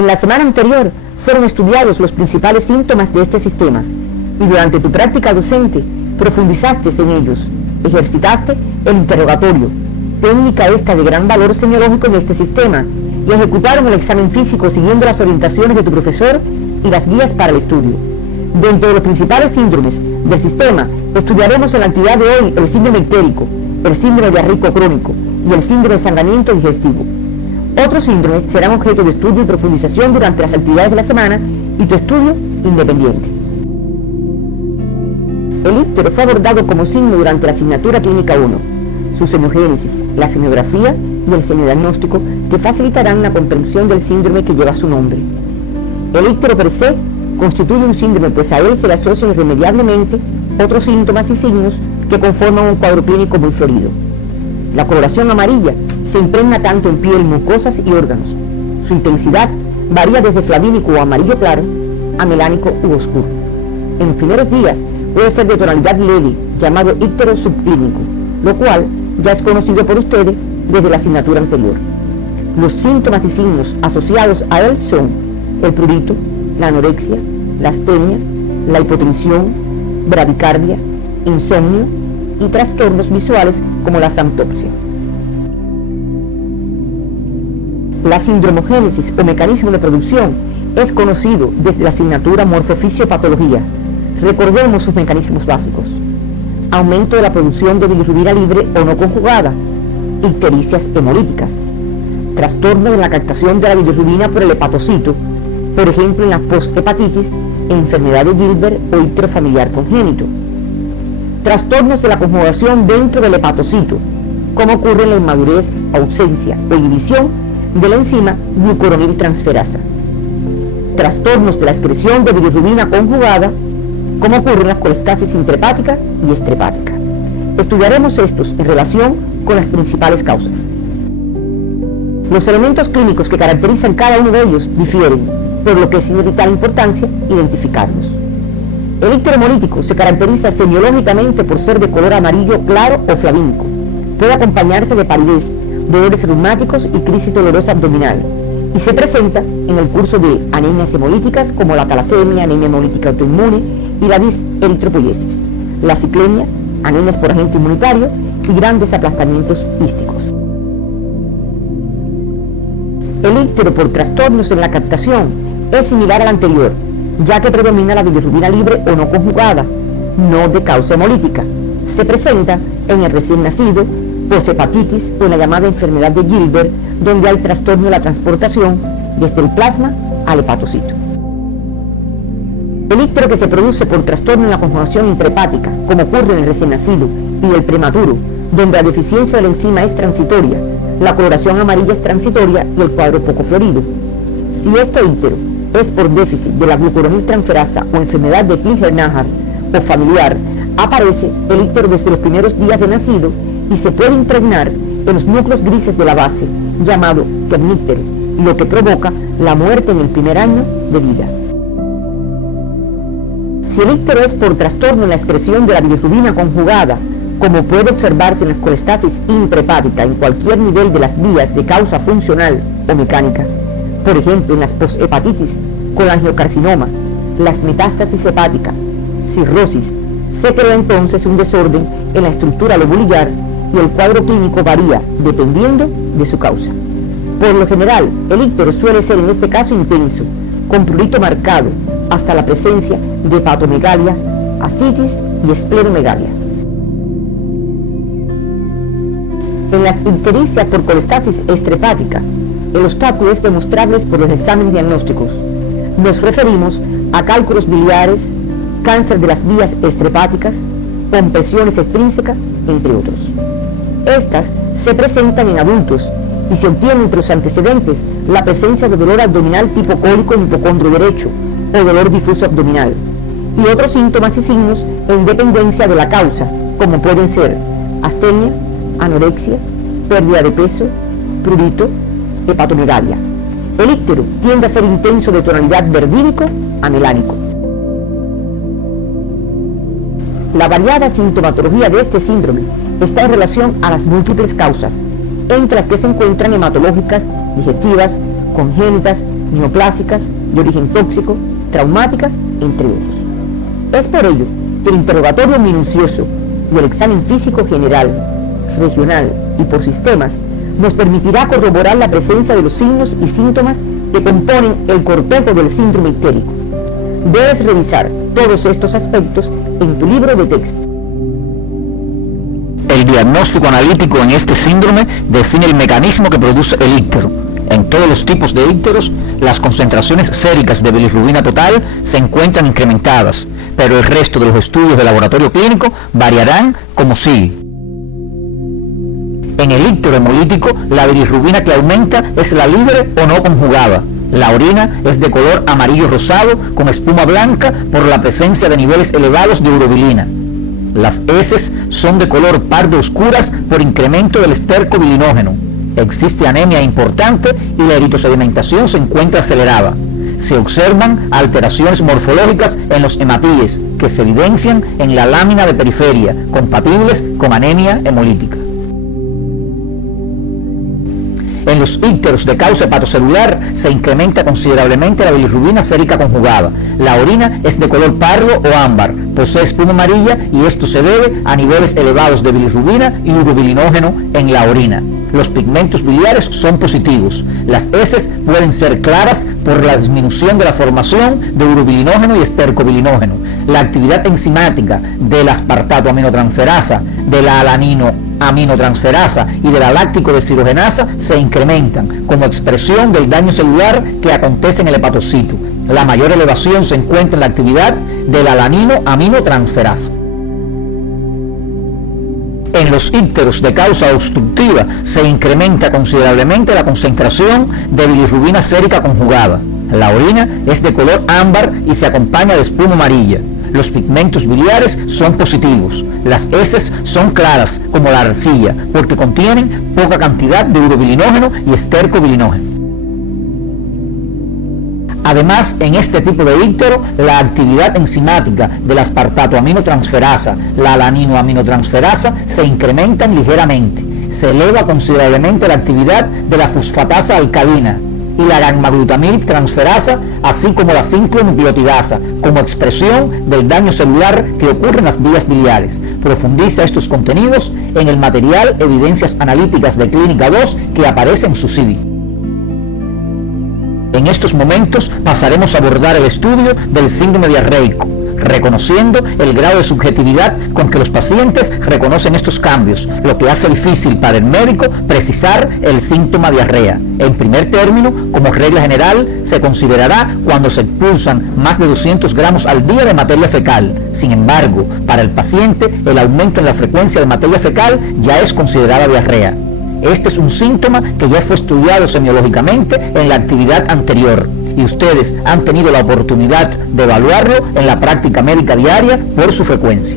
En la semana anterior fueron estudiados los principales síntomas de este sistema y durante tu práctica docente profundizaste en ellos, ejercitaste el interrogatorio, técnica esta de gran valor semiológico en este sistema, y ejecutaron el examen físico siguiendo las orientaciones de tu profesor y las guías para el estudio. Dentro de los principales síndromes del sistema, estudiaremos en la actividad de hoy el síndrome ictérico, el síndrome diarreico crónico y el síndrome de sangramiento digestivo. Otros síndromes serán objeto de estudio y profundización durante las actividades de la semana y tu estudio independiente. El íctero fue abordado como signo durante la asignatura clínica 1, su semiogénesis, la semiografía y el semiodiagnóstico que facilitarán la comprensión del síndrome que lleva su nombre. El íctero per se constituye un síndrome, pues a él se le asocian irremediablemente otros síntomas y signos que conforman un cuadro clínico muy florido. La coloración amarilla se impregna tanto en piel, mucosas y órganos. Su intensidad varía desde flavínico o amarillo claro a melánico u oscuro. En los primeros días puede ser de tonalidad leve, llamado íctero subclínico, lo cual ya es conocido por ustedes desde la asignatura anterior. Los síntomas y signos asociados a él son el prurito, la anorexia, la astenia, la hipotensión, bradicardia, insomnio y trastornos visuales como la xanthopsia. La sindromogénesis o mecanismo de producción es conocido desde la asignatura morfofisiopatología. Recordemos sus mecanismos básicos: aumento de la producción de bilirrubina libre o no conjugada, ictericias hemolíticas, trastorno de la captación de la bilirrubina por el hepatocito, por ejemplo en la poshepatitis, enfermedad de Gilbert o íctero familiar congénito, trastornos de la conjugación dentro del hepatocito, como ocurre en la inmadurez, ausencia o inhibición de la enzima glucuroniltransferasa, trastornos de la excreción de bilirrubina conjugada, como ocurre en la colestasis intrahepática y extrahepática. Estudiaremos estos en relación con las principales causas. Los elementos clínicos que caracterizan cada uno de ellos difieren, por lo que es de vital importancia identificarlos. El íctero hemolítico se caracteriza semiológicamente por ser de color amarillo claro o flavínico. Puede acompañarse de palidez, dolores reumáticos y crisis dolorosa abdominal, y se presenta en el curso de anemias hemolíticas como la talasemia, anemia hemolítica autoinmune y la diseritropoiesis, la ciclemia, anemias por agente inmunitario y grandes aplastamientos quísticos. El íctero por trastornos en la captación es similar al anterior, ya que predomina la bilirrubina libre o no conjugada, no de causa hemolítica. Se presenta en el recién nacido, poshepatitis o en la llamada enfermedad de Gilbert, donde hay trastorno de la transportación desde el plasma al hepatocito. El íctero que se produce por trastorno en la conjugación intrahepática, como ocurre en el recién nacido y el prematuro, donde la deficiencia de la enzima es transitoria, la coloración amarilla es transitoria y el cuadro poco florido. Si este íctero es por déficit de la glucuroniltransferasa o enfermedad de Klinger-Najar o familiar, aparece el íctero desde los primeros días de nacido y se puede impregnar en los núcleos grises de la base, llamado kerníctero, lo que provoca la muerte en el primer año de vida. Si el íctero es por trastorno en la excreción de la bilirrubina conjugada, como puede observarse en la colestasis intrahepática en cualquier nivel de las vías de causa funcional o mecánica, por ejemplo en las poshepatitis, colangiocarcinoma, las metástasis hepática, cirrosis, se crea entonces un desorden en la estructura lobulillar y el cuadro clínico varía dependiendo de su causa. Por lo general, el íctero suele ser en este caso intenso, con prurito marcado, hasta la presencia de hepatomegalia, ascitis y esplenomegalia. En las ictericias por colestasis extrahepática, el obstáculo es demostrable por los exámenes diagnósticos. Nos referimos a cálculos biliares, cáncer de las vías extrahepáticas, compresiones extrínsecas, entre otros. Estas se presentan en adultos y se obtiene entre los antecedentes la presencia de dolor abdominal tipo cólico en hipocondrio derecho o dolor difuso abdominal, y otros síntomas y signos en dependencia de la causa, como pueden ser astenia, anorexia, pérdida de peso, prurito, hepatomegalia. El íctero tiende a ser intenso de tonalidad verdínico a melánico. La variada sintomatología de este síndrome está en relación a las múltiples causas, entre las que se encuentran hematológicas, digestivas, congénitas, neoplásicas, de origen tóxico, traumáticas, entre otros. Es por ello que el interrogatorio minucioso y el examen físico general, regional y por sistemas nos permitirá corroborar la presencia de los signos y síntomas que componen el cortejo del síndrome ictérico. Debes revisar todos estos aspectos en tu libro de texto. El diagnóstico analítico en este síndrome define el mecanismo que produce el íctero. En todos los tipos de ícteros, las concentraciones séricas de bilirrubina total se encuentran incrementadas, pero el resto de los estudios de laboratorio clínico variarán como sigue. En el íctero hemolítico, la bilirrubina que aumenta es la libre o no conjugada. La orina es de color amarillo rosado con espuma blanca por la presencia de niveles elevados de urobilina. Las heces son de color pardo oscuras por incremento del esterco bilinógeno. Existe anemia importante y la eritrosedimentación se encuentra acelerada. Se observan alteraciones morfológicas en los hematíes que se evidencian en la lámina de periferia, compatibles con anemia hemolítica. En los ícteros de causa hepatocelular se incrementa considerablemente la bilirrubina sérica conjugada. La orina es de color pardo o ámbar, posee espuma amarilla y esto se debe a niveles elevados de bilirrubina y urobilinógeno en la orina. Los pigmentos biliares son positivos. Las heces pueden ser claras por la disminución de la formación de urobilinógeno y estercobilinógeno. La actividad enzimática de la aspartato aminotransferasa, de la alanino aminotransferasa y de la láctico deshidrogenasa se incrementan como expresión del daño celular que acontece en el hepatocito. La mayor elevación se encuentra en la actividad de la alanino aminotransferasa. En los ícteros de causa obstructiva se incrementa considerablemente la concentración de bilirrubina sérica conjugada. La orina es de color ámbar y se acompaña de espuma amarilla. Los pigmentos biliares son positivos. Las heces son claras como la arcilla porque contienen poca cantidad de urobilinógeno y estercobilinógeno. Además, en este tipo de íctero, la actividad enzimática de la aspartato aminotransferasa, la alanino aminotransferasa, se incrementan ligeramente. Se eleva considerablemente la actividad de la fosfatasa alcalina y la gamma-glutamil transferasa, así como la 5-nucleotidasa, como expresión del daño celular que ocurre en las vías biliares. Profundiza estos contenidos en el material Evidencias Analíticas de Clínica 2 que aparece en su CD. En estos momentos pasaremos a abordar el estudio del síndrome diarreico, reconociendo el grado de subjetividad con que los pacientes reconocen estos cambios, lo que hace difícil para el médico precisar el síntoma diarrea. En primer término, como regla general, se considerará cuando se expulsan más de 200 gramos al día de materia fecal. Sin embargo, para el paciente, el aumento en la frecuencia de materia fecal ya es considerada diarrea. Este es un síntoma que ya fue estudiado semiológicamente en la actividad anterior y ustedes han tenido la oportunidad de evaluarlo en la práctica médica diaria por su frecuencia.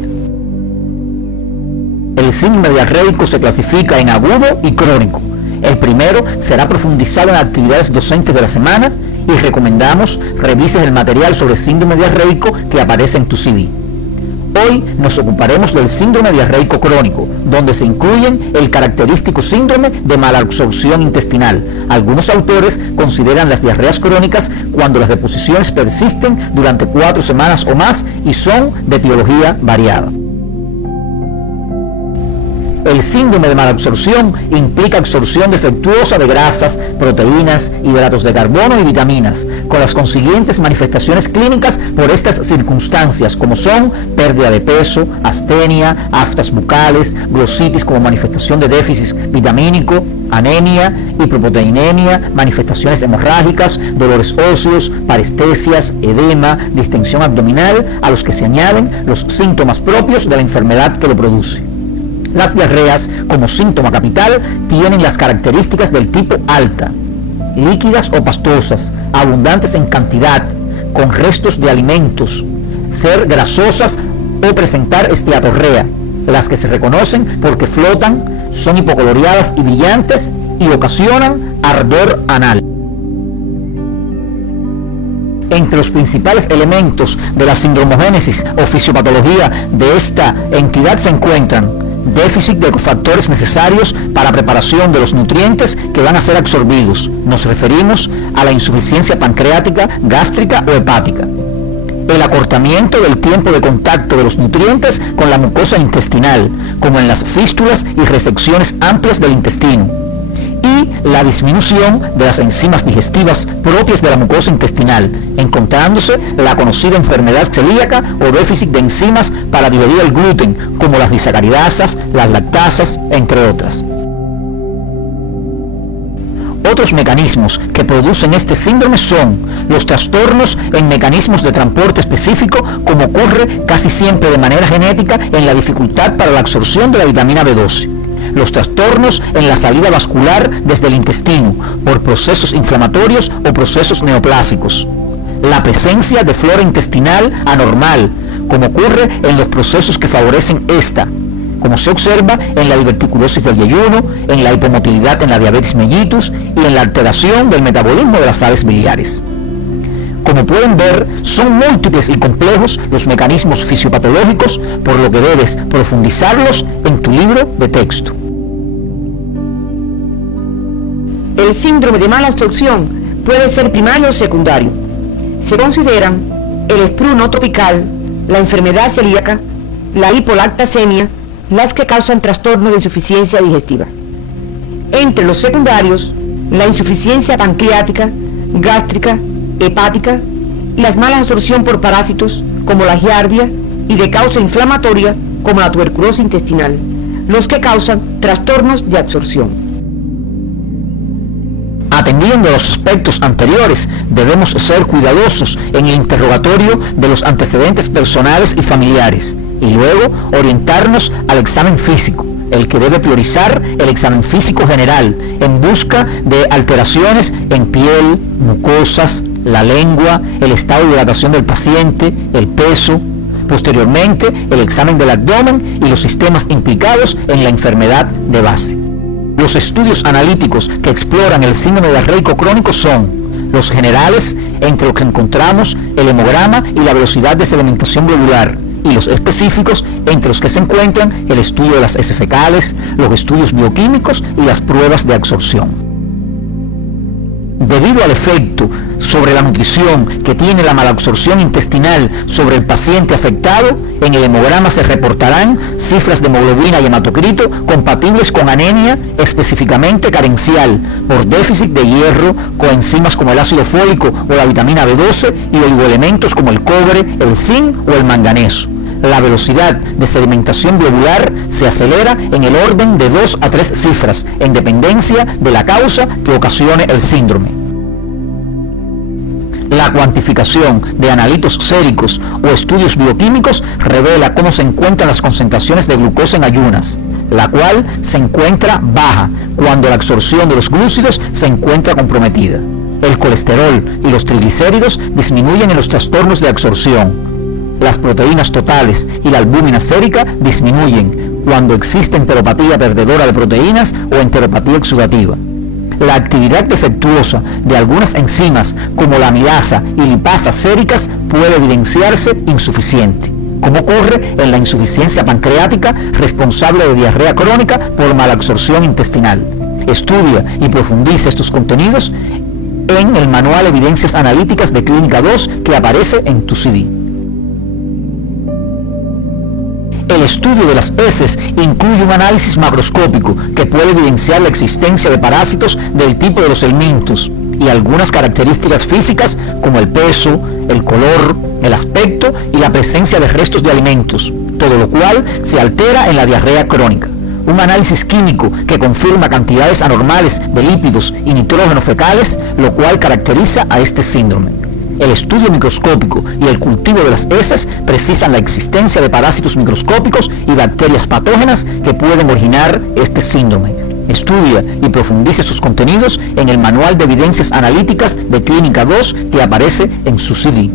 El síndrome diarreico se clasifica en agudo y crónico. El primero será profundizado en las actividades docentes de la semana y recomendamos revises el material sobre síndrome diarreico que aparece en tu CD. Hoy nos ocuparemos del síndrome diarreico crónico, donde se incluyen el característico síndrome de malabsorción intestinal. Algunos autores consideran las diarreas crónicas cuando las deposiciones persisten durante 4 semanas o más y son de etiología variada. El síndrome de malabsorción implica absorción defectuosa de grasas, proteínas, hidratos de carbono y vitaminas, con las consiguientes manifestaciones clínicas por estas circunstancias, como son pérdida de peso, astenia, aftas bucales, glositis como manifestación de déficit vitamínico, anemia, hipoproteinemia, manifestaciones hemorrágicas, dolores óseos, parestesias, edema, distensión abdominal, a los que se añaden los síntomas propios de la enfermedad que lo produce. Las diarreas, como síntoma capital, tienen las características del tipo alta, líquidas o pastosas, abundantes en cantidad, con restos de alimentos, ser grasosas o presentar esteatorrea, las que se reconocen porque flotan, son hipocoloreadas y brillantes y ocasionan ardor anal. Entre los principales elementos de la sindromogénesis o fisiopatología de esta entidad se encuentran déficit de cofactores necesarios para preparación de los nutrientes que van a ser absorbidos. Nos referimos a la insuficiencia pancreática, gástrica o hepática. El acortamiento del tiempo de contacto de los nutrientes con la mucosa intestinal, como en las fístulas y resecciones amplias del intestino. Y la disminución de las enzimas digestivas propias de la mucosa intestinal, encontrándose la conocida enfermedad celíaca o déficit de enzimas para digerir el gluten, como las disacaridasas, las lactasas, entre otras. Otros mecanismos que producen este síndrome son los trastornos en mecanismos de transporte específico, como ocurre casi siempre de manera genética en la dificultad para la absorción de la vitamina B12. Los trastornos en la salida vascular desde el intestino por procesos inflamatorios o procesos neoplásicos. La presencia de flora intestinal anormal, como ocurre en los procesos que favorecen esta, como se observa en la diverticulosis del yeyuno, en la hipomotilidad en la diabetes mellitus y en la alteración del metabolismo de las sales biliares. Como pueden ver, son múltiples y complejos los mecanismos fisiopatológicos, por lo que debes profundizarlos en tu libro de texto. El síndrome de mala absorción puede ser primario o secundario. Se consideran el espruno tropical, la enfermedad celíaca, la hipolactasemia, las que causan trastornos de insuficiencia digestiva. Entre los secundarios, la insuficiencia pancreática, gástrica, hepática y las malas absorción por parásitos como la giardia y de causa inflamatoria como la tuberculosis intestinal, los que causan trastornos de absorción. Atendiendo a los aspectos anteriores, debemos ser cuidadosos en el interrogatorio de los antecedentes personales y familiares, y luego orientarnos al examen físico, el que debe priorizar el examen físico general en busca de alteraciones en piel, mucosas, la lengua, el estado de hidratación del paciente, el peso, posteriormente el examen del abdomen y los sistemas implicados en la enfermedad de base. Los estudios analíticos que exploran el síndrome diarreico crónico son los generales, entre los que encontramos el hemograma y la velocidad de sedimentación globular, y los específicos, entre los que se encuentran el estudio de las heces fecales, los estudios bioquímicos y las pruebas de absorción. Debido al efecto sobre la nutrición que tiene la malabsorción intestinal sobre el paciente afectado, en el hemograma se reportarán cifras de hemoglobina y hematocrito compatibles con anemia específicamente carencial por déficit de hierro, coenzimas como el ácido fólico o la vitamina B12 y oligoelementos como el cobre, el zinc o el manganeso. La velocidad de sedimentación globular se acelera en el orden de 2 a 3 cifras, en dependencia de la causa que ocasione el síndrome. La cuantificación de analitos séricos o estudios bioquímicos revela cómo se encuentran las concentraciones de glucosa en ayunas, la cual se encuentra baja cuando la absorción de los glúcidos se encuentra comprometida. El colesterol y los triglicéridos disminuyen en los trastornos de absorción. Las proteínas totales y la albúmina sérica disminuyen cuando existe enteropatía perdedora de proteínas o enteropatía exudativa. La actividad defectuosa de algunas enzimas como la amilasa y lipasa séricas puede evidenciarse insuficiente, como ocurre en la insuficiencia pancreática responsable de diarrea crónica por malabsorción intestinal. Estudia y profundiza estos contenidos en el Manual Evidencias Analíticas de Clínica 2 que aparece en tu CD. El estudio de las heces incluye un análisis macroscópico que puede evidenciar la existencia de parásitos del tipo de los helminthus y algunas características físicas como el peso, el color, el aspecto y la presencia de restos de alimentos, todo lo cual se altera en la diarrea crónica. Un análisis químico que confirma cantidades anormales de lípidos y nitrógeno fecales, lo cual caracteriza a este síndrome. El estudio microscópico y el cultivo de las heces precisan la existencia de parásitos microscópicos y bacterias patógenas que pueden originar este síndrome. Estudia y profundice sus contenidos en el Manual de Evidencias Analíticas de Clínica 2 que aparece en su CD.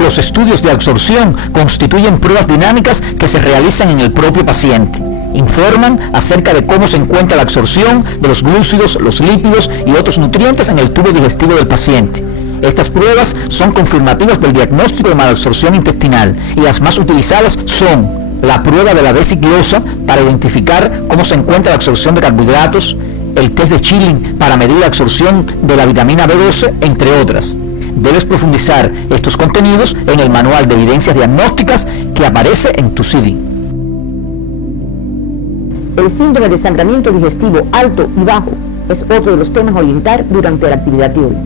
Los estudios de absorción constituyen pruebas dinámicas que se realizan en el propio paciente. Informan acerca de cómo se encuentra la absorción de los glúcidos, los lípidos y otros nutrientes en el tubo digestivo del paciente. Estas pruebas son confirmativas del diagnóstico de malabsorción intestinal y las más utilizadas son la prueba de la D-ciclosa para identificar cómo se encuentra la absorción de carbohidratos, el test de Schilling para medir la absorción de la vitamina B12, entre otras. Debes profundizar estos contenidos en el manual de evidencias diagnósticas que aparece en tu CD. El síndrome de sangramiento digestivo alto y bajo es otro de los temas a orientar durante la actividad de hoy.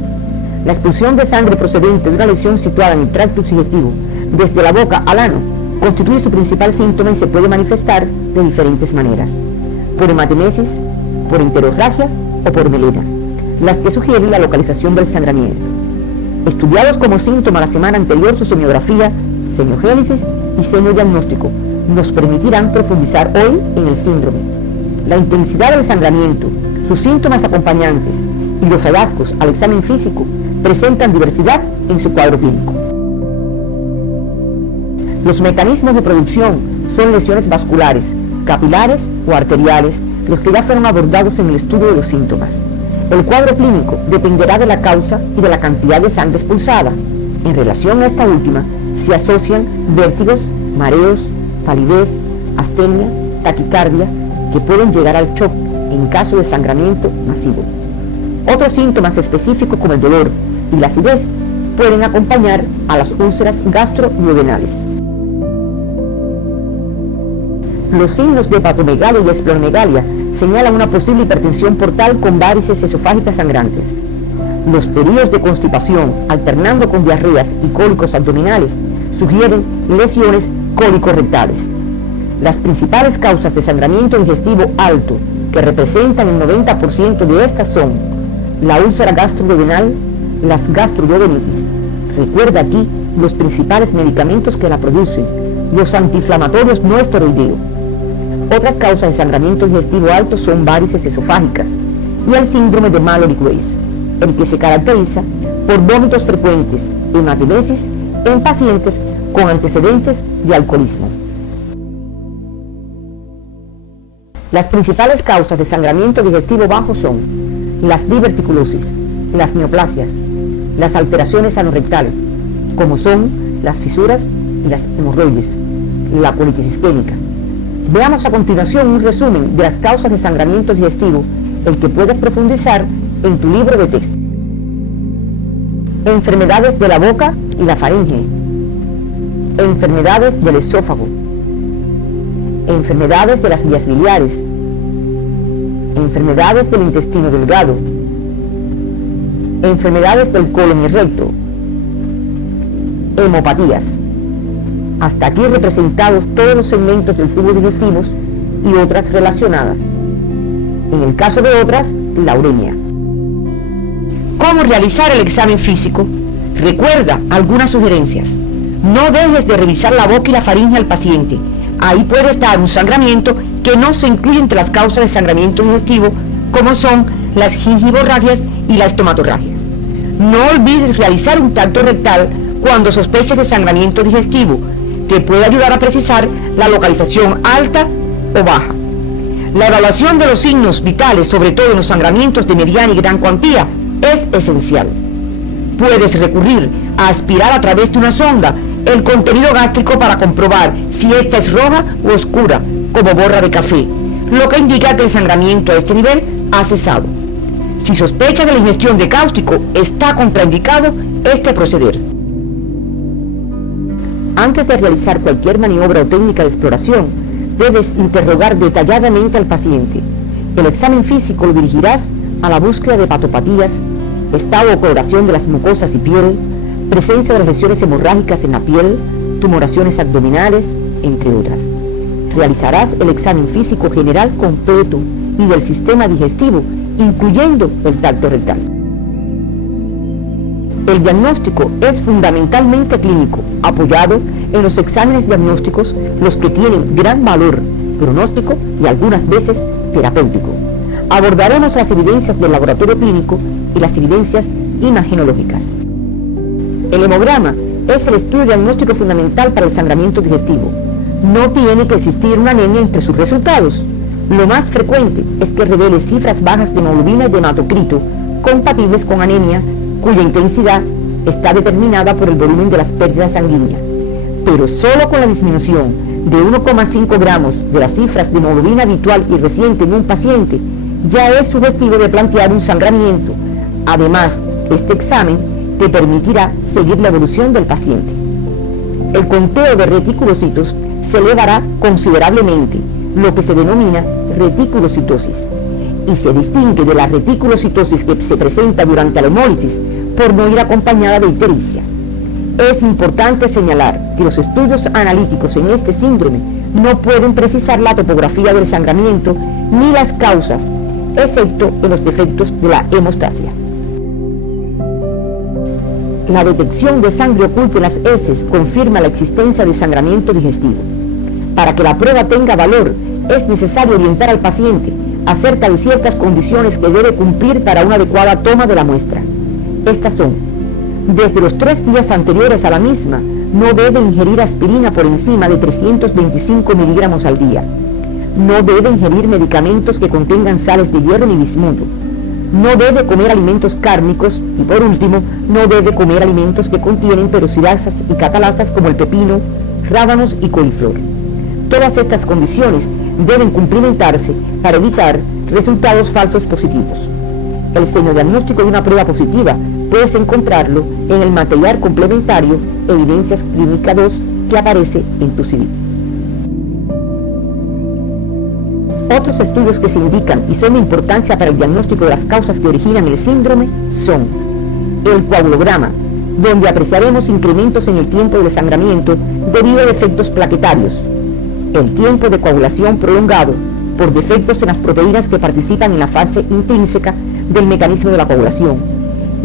La expulsión de sangre procedente de una lesión situada en el tracto digestivo, desde la boca al ano, constituye su principal síntoma y se puede manifestar de diferentes maneras: por hematemesis, por enterorragia o por melena, las que sugieren la localización del sangramiento. Estudiados como síntoma la semana anterior su semiografía, semiogénesis y semiodiagnóstico, nos permitirán profundizar hoy en el síndrome. La intensidad del sangramiento, sus síntomas acompañantes y los hallazgos al examen físico presentan diversidad en su cuadro clínico. Los mecanismos de producción son lesiones vasculares, capilares o arteriales, los que ya fueron abordados en el estudio de los síntomas. El cuadro clínico dependerá de la causa y de la cantidad de sangre expulsada. En relación a esta última, se asocian vértigos, mareos, palidez, astenia, taquicardia, que pueden llegar al shock en caso de sangramiento masivo. Otros síntomas específicos como el dolor y la acidez pueden acompañar a las úlceras gastroduodenales. Los signos de hepatomegalia y esplenomegalia señalan una posible hipertensión portal con varices esofágicas sangrantes. Los periodos de constipación, alternando con diarreas y cólicos abdominales, sugieren lesiones cólico-rectales. Las principales causas de sangramiento digestivo alto, que representan el 90% de estas, son la úlcera gastroduodenal, las gastroduodenitis. Recuerda aquí los principales medicamentos que la producen: los antiinflamatorios no esteroideos. Otras causas de sangramiento digestivo alto son varices esofágicas y el síndrome de Mallory-Weiss, el que se caracteriza por vómitos frecuentes, hematemesis en pacientes con antecedentes de alcoholismo. Las principales causas de sangramiento digestivo bajo son las diverticulosis, las neoplasias, las alteraciones anorrectales, como son las fisuras y las hemorroides, la colitis isquémica. Veamos a continuación un resumen de las causas de sangramiento digestivo, el que puedes profundizar en tu libro de texto. Enfermedades de la boca y la faringe, enfermedades del esófago, enfermedades de las vías biliares, enfermedades del intestino delgado, enfermedades del colon y recto, hemopatías. Hasta aquí representados todos los segmentos del tubo digestivo y otras relacionadas. En el caso de otras, la uremia. ¿Cómo realizar el examen físico? Recuerda algunas sugerencias. No dejes de revisar la boca y la faringe al paciente. Ahí puede estar un sangramiento que no se incluye entre las causas de sangramiento digestivo, como son las gingivorragias y la estomatorragia. No olvides realizar un tacto rectal cuando sospeches de sangramiento digestivo. Te puede ayudar a precisar la localización alta o baja. La evaluación de los signos vitales, sobre todo en los sangramientos de mediana y gran cuantía, es esencial. Puedes recurrir a aspirar a través de una sonda el contenido gástrico para comprobar si ésta es roja o oscura, como borra de café, lo que indica que el sangramiento a este nivel ha cesado. Si sospechas de la ingestión de cáustico, está contraindicado este proceder. Antes de realizar cualquier maniobra o técnica de exploración, debes interrogar detalladamente al paciente. El examen físico lo dirigirás a la búsqueda de hepatopatías, estado o coloración de las mucosas y piel, presencia de las lesiones hemorrágicas en la piel, tumoraciones abdominales, entre otras. Realizarás el examen físico general completo y del sistema digestivo, incluyendo el tracto rectal. El diagnóstico es fundamentalmente clínico, apoyado en los exámenes diagnósticos, los que tienen gran valor pronóstico y algunas veces terapéutico. Abordaremos las evidencias del laboratorio clínico y las evidencias imagenológicas. El hemograma es el estudio diagnóstico fundamental para el sangramiento digestivo. No tiene que existir una anemia entre sus resultados. Lo más frecuente es que revele cifras bajas de hemoglobina y de hematocrito, compatibles con anemia, cuya intensidad está determinada por el volumen de las pérdidas sanguíneas. pero solo con la disminución de 1,5 gramos de las cifras de hemoglobina habitual y reciente en un paciente, ya es sugestivo de plantear un sangramiento. Además, este examen te permitirá seguir la evolución del paciente. El conteo de reticulocitos se elevará considerablemente, lo que se denomina reticulocitosis, y se distingue de la reticulocitosis que se presenta durante la hemólisis por no ir acompañada de ictericia. Es importante señalar que los estudios analíticos en este síndrome no pueden precisar la topografía del sangramiento ni las causas, excepto en los defectos de la hemostasia. La detección de sangre oculta en las heces confirma la existencia de sangramiento digestivo. Para que la prueba tenga valor, es necesario orientar al paciente acerca de ciertas condiciones que debe cumplir para una adecuada toma de la muestra. Estas son: desde los 3 días anteriores a la misma, no debe ingerir aspirina por encima de 325 miligramos al día. No debe ingerir medicamentos que contengan sales de hierro ni bismuto. No debe comer alimentos cárnicos y, por último, no debe comer alimentos que contienen peroxidasas y catalasas como el pepino, rábanos y coliflor. Todas estas condiciones deben cumplimentarse para evitar resultados falsos positivos. El señodiagnóstico de una prueba positiva puedes encontrarlo en el material complementario Evidencias Clínica 2 que aparece en tu CD. Otros estudios que se indican y son de importancia para el diagnóstico de las causas que originan el síndrome son el coagulograma, donde apreciaremos incrementos en el tiempo de desangramiento debido a defectos plaquetarios, el tiempo de coagulación prolongado por defectos en las proteínas que participan en la fase intrínseca del mecanismo de la coagulación,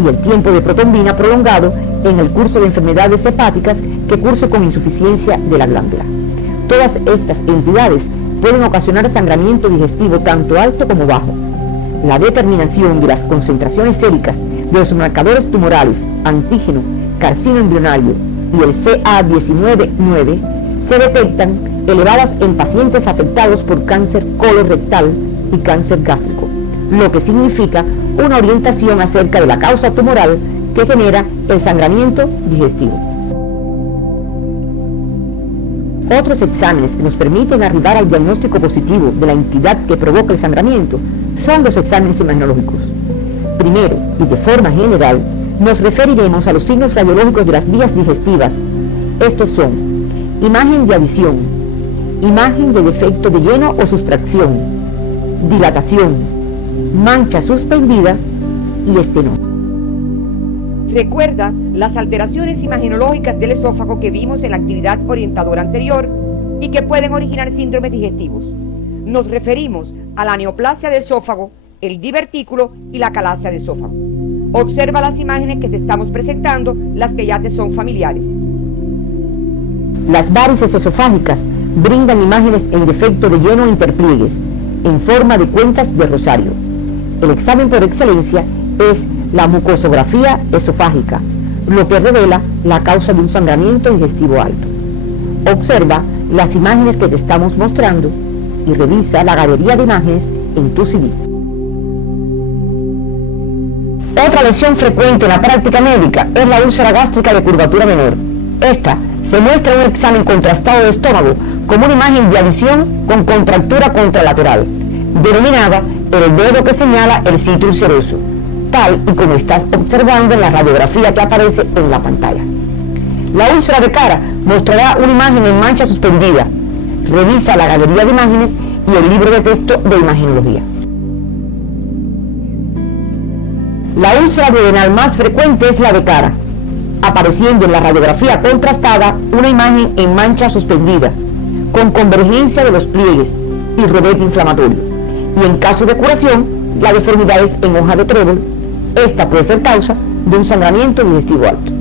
y el tiempo de protombina prolongado en el curso de enfermedades hepáticas que curse con insuficiencia de la glándula. Todas estas entidades pueden ocasionar sangramiento digestivo tanto alto como bajo. La determinación de las concentraciones séricas de los marcadores tumorales, antígeno, carcino embrionario y el CA19-9 se detectan elevadas en pacientes afectados por cáncer colorectal y cáncer gástrico, lo que significa una orientación acerca de la causa tumoral que genera el sangramiento digestivo. Otros exámenes que nos permiten arribar al diagnóstico positivo de la entidad que provoca el sangramiento son los exámenes imagenológicos. Primero, y de forma general, nos referiremos a los signos radiológicos de las vías digestivas. Estos son: imagen de adición, imagen de defecto de lleno o sustracción, dilatación, mancha suspendida y estenosis. Recuerda las alteraciones imagenológicas del esófago que vimos en la actividad orientadora anterior y que pueden originar síndromes digestivos. Nos referimos a la neoplasia de esófago, el divertículo y la calasia de esófago. Observa las imágenes que te estamos presentando, las que ya te son familiares. Las varices esofágicas brindan imágenes en defecto de lleno interpliegues, en forma de cuentas de rosario. El examen por excelencia es la mucosografía esofágica, lo que revela la causa de un sangramiento digestivo alto. Observa las imágenes que te estamos mostrando y revisa la galería de imágenes en tu CD. Otra lesión frecuente en la práctica médica es la úlcera gástrica de curvatura menor. Esta se muestra en un examen contrastado de estómago como una imagen de adición con contractura contralateral, denominada el dedo que señala el sitio ulceroso, tal y como estás observando en la radiografía que aparece en la pantalla. La úlcera de cara mostrará una imagen en mancha suspendida. Revisa la galería de imágenes y el libro de texto de imagenología. La úlcera duodenal más frecuente es la de cara, apareciendo en la radiografía contrastada una imagen en mancha suspendida, con convergencia de los pliegues y rodete inflamatorio, y en caso de curación, la deformidad es en hoja de trébol. Esta puede ser causa de un sangramiento digestivo alto.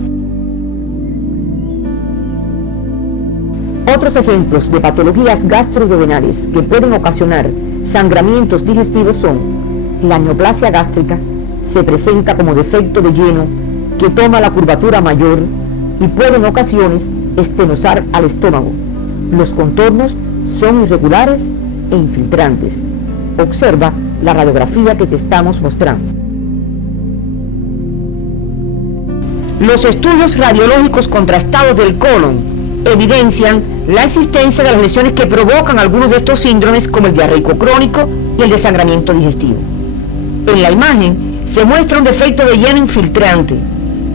Otros ejemplos de patologías gastroduodenales que pueden ocasionar sangramientos digestivos son la neoplasia gástrica, se presenta como defecto de lleno que toma la curvatura mayor y puede en ocasiones estenosar al estómago. Los contornos son irregulares e infiltrantes. Observa la radiografía que te estamos mostrando. Los estudios radiológicos contrastados del colon evidencian la existencia de las lesiones que provocan algunos de estos síndromes, como el diarreico crónico y el desangramiento digestivo. En la imagen se muestra un defecto de hielo infiltrante,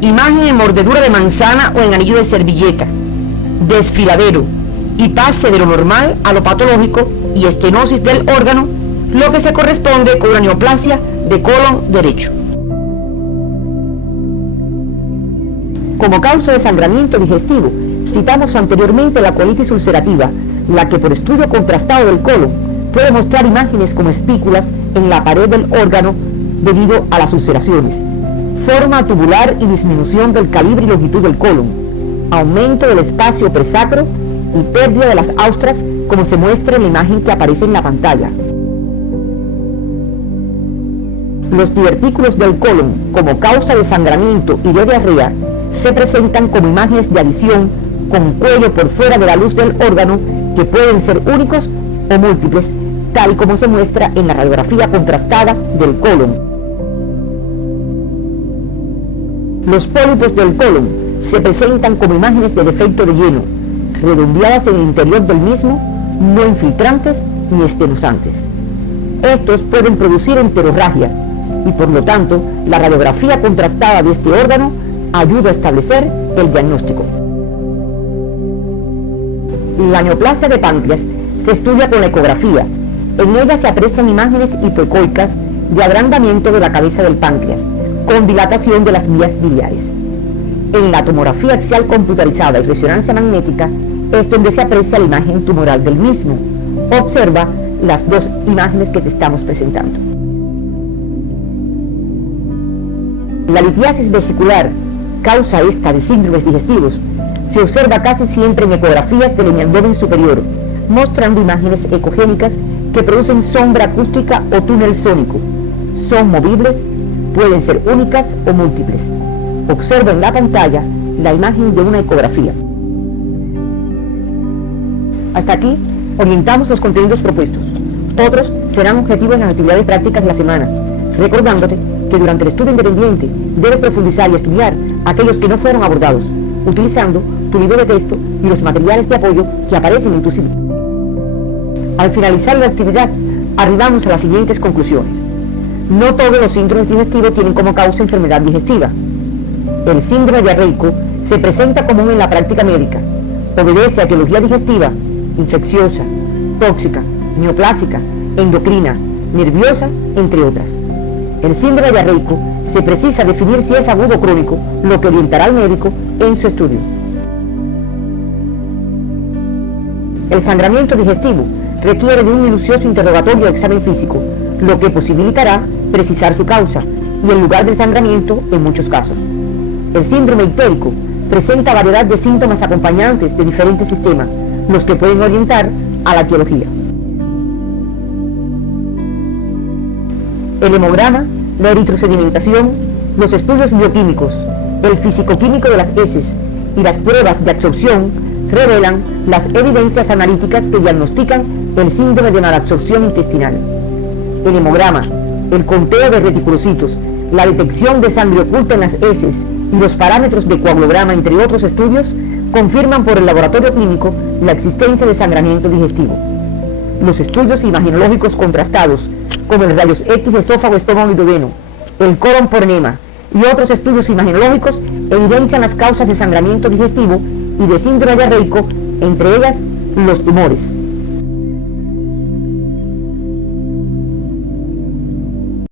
imagen en mordedura de manzana o en anillo de servilleta, desfiladero y pase de lo normal a lo patológico y estenosis del órgano, lo que se corresponde con una neoplasia de colon derecho. Como causa de sangramiento digestivo, citamos anteriormente la colitis ulcerativa, la que por estudio contrastado del colon puede mostrar imágenes como espículas en la pared del órgano debido a las ulceraciones, forma tubular y disminución del calibre y longitud del colon, aumento del espacio presacro y pérdida de las austras, como se muestra en la imagen que aparece en la pantalla. Los divertículos del colon como causa de sangramiento y de diarrea se presentan como imágenes de adición con cuello por fuera de la luz del órgano, que pueden ser únicos o múltiples, tal como se muestra en la radiografía contrastada del colon. Los pólipos del colon se presentan como imágenes de defecto de lleno, redondeadas en el interior del mismo, no infiltrantes ni estenosantes. Estos pueden producir enterorragia y por lo tanto la radiografía contrastada de este órgano ayuda a establecer el diagnóstico. La neoplasia de páncreas se estudia con la ecografía. En ella se aprecian imágenes hipoecoicas de agrandamiento de la cabeza del páncreas, con dilatación de las vías biliares. En la tomografía axial computarizada y resonancia magnética es donde se aprecia la imagen tumoral del mismo. Observa las dos imágenes que te estamos presentando. La litiasis vesicular, causa esta de síndromes digestivos, se observa casi siempre en ecografías del abdomen superior, mostrando imágenes ecogénicas que producen sombra acústica o túnel sónico. Son movibles, pueden ser únicas o múltiples. Observa en la pantalla la imagen de una ecografía. Hasta aquí orientamos los contenidos propuestos. Otros serán objetivos en las actividades prácticas de la semana, recordándote que durante el estudio independiente debes profundizar y estudiar aquellos que no fueron abordados, utilizando tu libro de texto y los materiales de apoyo que aparecen en tu sitio. Al finalizar la actividad, arribamos a las siguientes conclusiones. No todos los síndromes digestivos tienen como causa enfermedad digestiva. El síndrome diarreico se presenta común en la práctica médica. Obedece a etiología digestiva, infecciosa, tóxica, neoplásica, endocrina, nerviosa, entre otras. El síndrome diarreico se precisa definir si es agudo o crónico, lo que orientará al médico en su estudio. El sangramiento digestivo requiere de un minucioso interrogatorio o examen físico, lo que posibilitará precisar su causa y el lugar del sangramiento en muchos casos. El síndrome ictérico presenta variedad de síntomas acompañantes de diferentes sistemas, los que pueden orientar a la etiología. El hemograma, la eritrosedimentación, los estudios bioquímicos, el fisicoquímico de las heces y las pruebas de absorción revelan las evidencias analíticas que diagnostican el síndrome de malabsorción intestinal. El hemograma, el conteo de reticulocitos, la detección de sangre oculta en las heces y los parámetros de coagulograma, entre otros estudios, confirman por el laboratorio clínico la existencia de sangramiento digestivo. Los estudios imagenológicos contrastados, como el rayos X de esófago, estómago y duodeno, el colon por enema y otros estudios imagenológicos, evidencian las causas de sangramiento digestivo y de síndrome diarreico, entre ellas los tumores.